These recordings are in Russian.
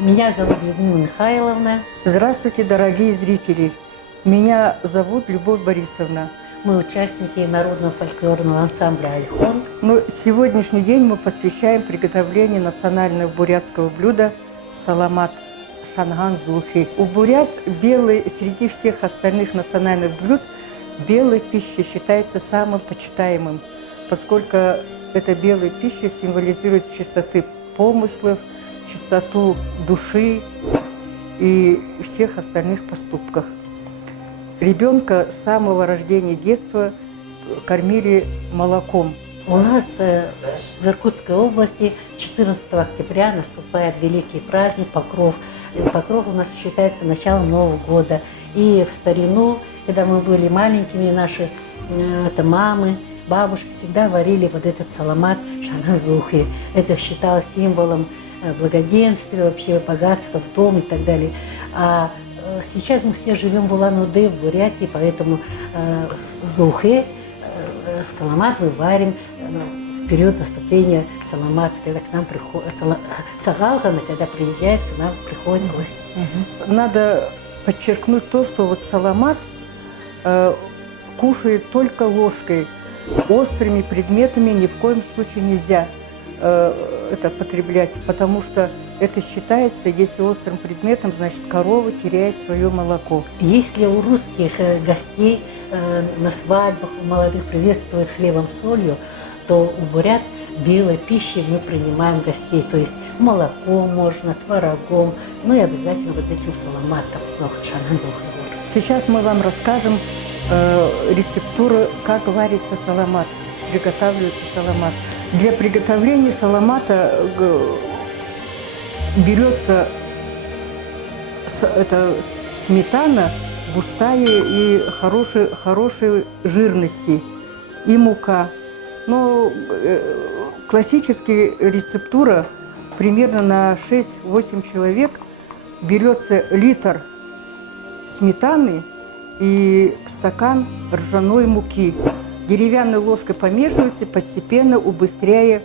Меня зовут Людмила Михайловна. Здравствуйте, дорогие зрители! Меня зовут Любовь Борисовна. Мы участники народного фольклорного ансамбля «Альхон». Но сегодняшний день мы посвящаем приготовлению национального бурятского блюда саламат шанган зухи. У бурят белый, среди всех остальных национальных блюд, белая пища считается самым почитаемым, поскольку эта белая пища символизирует чистоту помыслов, чистоту души и всех остальных поступков. Ребенка с самого рождения детства кормили молоком. У нас в Иркутской области 14 октября наступает великий праздник Покров. Покров у нас считается началом Нового года. И в старину, когда мы были маленькими, наши мамы, бабушки всегда варили вот этот саламат шанган зухи. Это считалось символом благоденствия, вообще богатства в дом и так далее. А сейчас мы все живем в Улан-Удэ, в Бурятии, поэтому зухи, саламат мы варим в период наступления саламата, когда к нам приходит сагалганы, когда приезжает, к нам приходят гости. Надо подчеркнуть то, что вот саламат кушает только ложкой. Острыми предметами ни в коем случае нельзя это потреблять, потому что это считается, если острым предметом, значит корова теряет свое молоко. Если у русских гостей на свадьбах у молодых приветствуют хлебом солью, то у бурят белой пищей мы принимаем гостей, то есть молоком можно, творогом, ну и обязательно вот этим саламатом. Сейчас мы вам расскажем рецептуру, как варится саламат, приготавливается саламат. Для приготовления саламата берется сметана густая и хорошей жирности, и мука. Но классическая рецептура примерно на 6-8 человек берется литр сметаны и стакан ржаной муки. Деревянной ложкой помешивается, постепенно убыстряя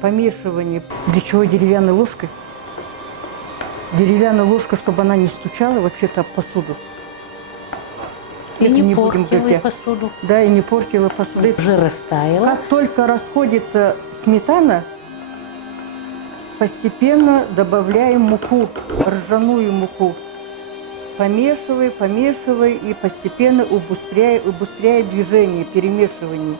помешивание. Для чего деревянной ложкой? Деревянная ложка, чтобы она не стучала вообще-то об посуду. И не портила посуду. Да, и не портила посуду. Уже растаяла. Как только расходится сметана, постепенно добавляем муку, ржаную муку. Помешивай и постепенно убыстряя движение, перемешивание.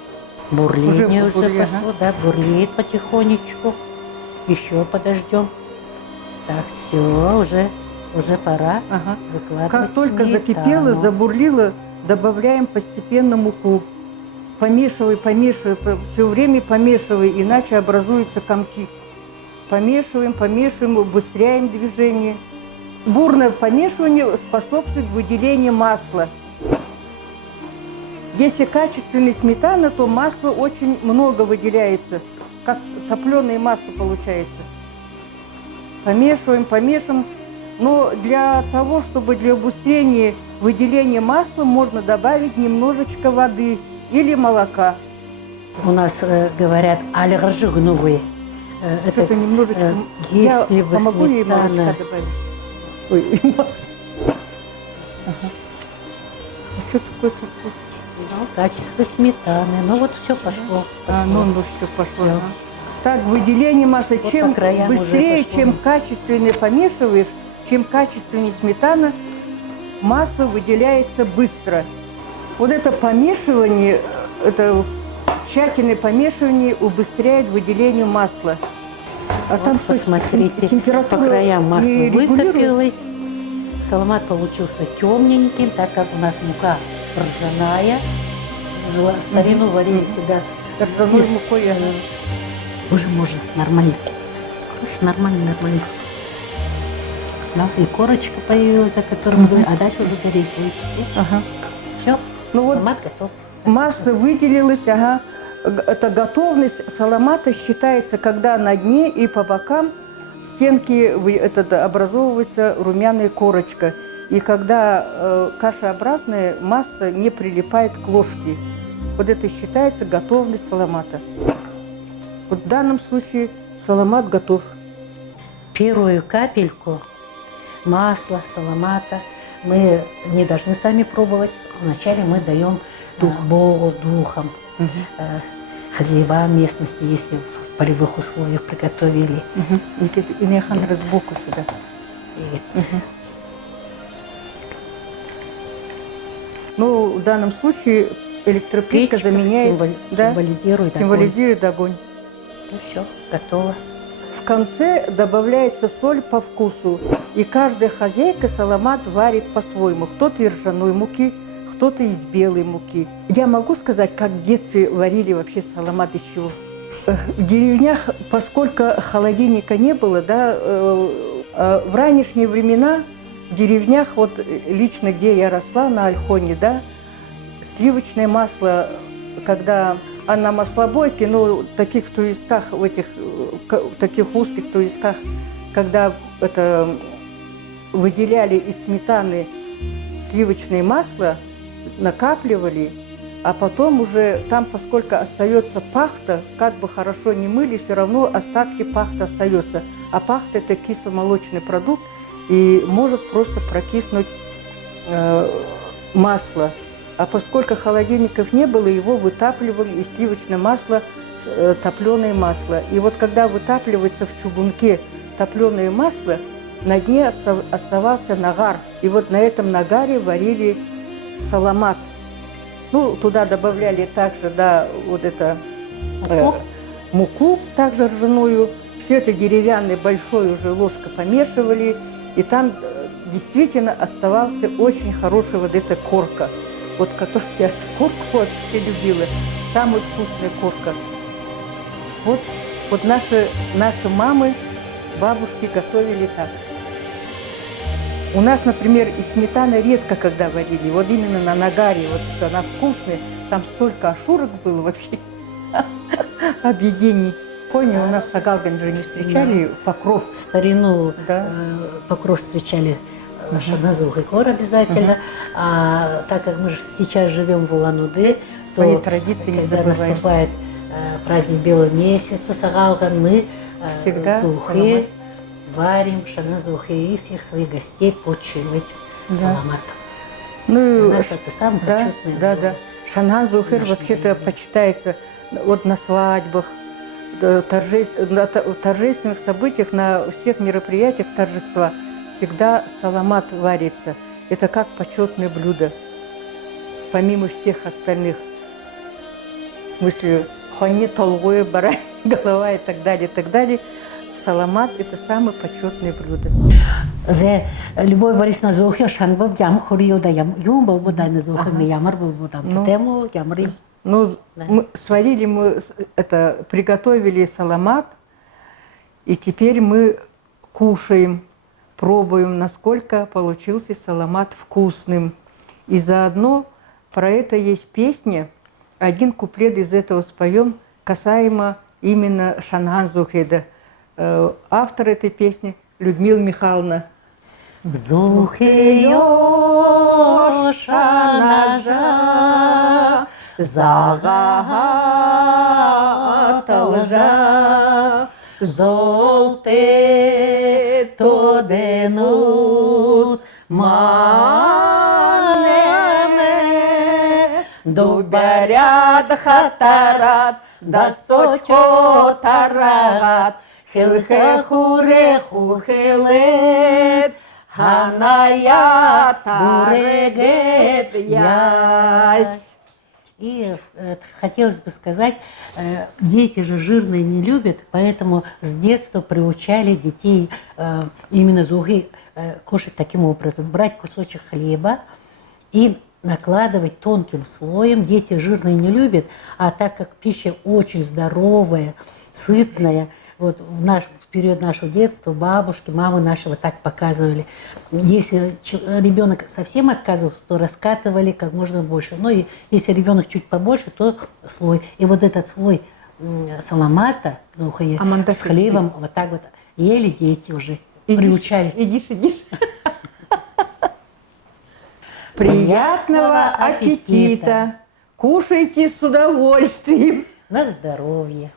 Бурление уже пошло, да, бурлит потихонечку. Еще подождем. Так, все, уже пора выкладывать Как только сметану. закипело, забурлило, добавляем постепенно муку. Помешивай, все время помешивай, иначе образуются комки. Помешиваем, убыстряем движение. Бурное помешивание способствует выделению масла. Если качественная сметана, то масла очень много выделяется, как топленое масло получается. Помешиваем. Но для того, чтобы для убыстрения выделения масла, можно добавить немножечко воды или молока. У нас говорят аль-ржигновые. Это немножечко. Если бы помогу ей сметана... молочка добавить. Ой. Что такое вкус? Ну, качество сметаны. Ну вот все пошло. Все пошло. Да. Так, выделение масла. Вот чем быстрее, пошло. чем качественнее помешиваешь, чем качественнее сметана, масло выделяется быстро. Вот это помешивание, это тщательное помешивание убыстряет выделение масла. А вот там посмотрите, температура по краям масло вытопилось. вытопилось. Саламат получился темненьким, так как у нас мука ржаная. В старину варили всегда ржаной мукой. Уже можно, нормально. Нормально. Да, и корочка появилась, за которой мы, а дальше уже гореть будет. Все, саламат готов. Масло выделилось, Это готовность саламата считается, когда на дне и по бокам стенки образовывается румяная корочка. И когда кашеобразная масса не прилипает к ложке. Вот это считается готовность саламата. Вот в данном случае саламат готов. первую капельку масла, саламата мы не должны сами пробовать. Вначале мы даем Богу, духом, хозяевам местности, если в полевых условиях приготовили. И нехан сбоку сюда. Ну, в данном случае электроплитка Печка заменяет, символизирует огонь. И все, готово. В конце добавляется соль по вкусу. И каждая хозяйка саламат варит по-своему. Кто-то из ржаной муки, кто-то из белой муки. Я могу сказать, как в детстве варили вообще саламат из чего? В деревнях, поскольку холодильника не было, да, в ранние времена в деревнях, вот лично где я росла, на Ольхоне, да, сливочное масло, когда на маслобойке, ну, таких в туисках, в этих таких узких туисках, когда это выделяли из сметаны сливочное масло, накапливали, а потом уже там, поскольку остается пахта, как бы хорошо не мыли, все равно остатки пахты остается. А пахта – это кисломолочный продукт и может просто прокиснуть масло. А поскольку холодильников не было, его вытапливали из сливочного масла топленое масло. И вот когда вытапливается в чугунке топленое масло, на дне оставался нагар. И вот на этом нагаре варили саламат. Ну, туда добавляли также, да, вот это муку, также ржаную. Все это деревянной большой уже ложкой помешивали. И там действительно оставался очень хороший вот эта корка. Вот которую я корку вообще любила. Самая вкусная корка. Вот наши мамы, бабушки готовили так. У нас, например, и сметана редко когда варили. Вот именно на нагаре, вот она вкусная. Там столько ашурок было вообще. Объедений. Кони у нас Сагалган же не встречали, Покров. Старину Покров встречали Шаназух и Кор обязательно. А так как мы же сейчас живем в Улан-Удэ, свои традиции не когда забываем. наступает праздник Белого месяца, Сагалган, мы всегда зухи варим, Шаназухи, и всех своих гостей почивать саламатом. Ну, у нас это самое почетное. Да. Шанан Зухер вообще-то почитается вот на свадьбах, на торжественных событиях, на всех мероприятиях торжества всегда саламат варится. Это как почетное блюдо, помимо всех остальных. В смысле, хони, толгой, барань, голова и так далее, и так далее. Саламат – это самое почетное блюдо. Любовь Борисовна Зухи, Шанбоб, Ям Хурил, да Ям был бы да на Зухи, не Ямар был бы там, тему Ямрим. Ну, сварили мы, это, приготовили саламат, и теперь мы кушаем, пробуем, насколько получился саламат вкусным. И заодно про это есть песня, один куплет из этого споем, касаемо именно Шанган Зухида. Автор этой песни Людмила Михайловна. Зухио шанажа, загаталжа, золте тоденут манене, дубарят хатарат, да сочо тарат, хилхехуреху хилет, ханаят бурегет ясь. И хотелось бы сказать, дети же жирные не любят, поэтому с детства приучали детей именно зухи кушать таким образом. Брать кусочек хлеба и накладывать тонким слоем. Дети жирные не любят, а так как пища очень здоровая, сытная, вот в период нашего детства бабушки, мамы наши вот так показывали. Если ребенок совсем отказывался, то раскатывали как можно больше. Но и если ребенок чуть побольше, то слой. И вот этот слой саламата, зухи, с хлебом, вот так вот ели дети уже, приучались. Идишь. Приятного аппетита! Кушайте с удовольствием! На здоровье!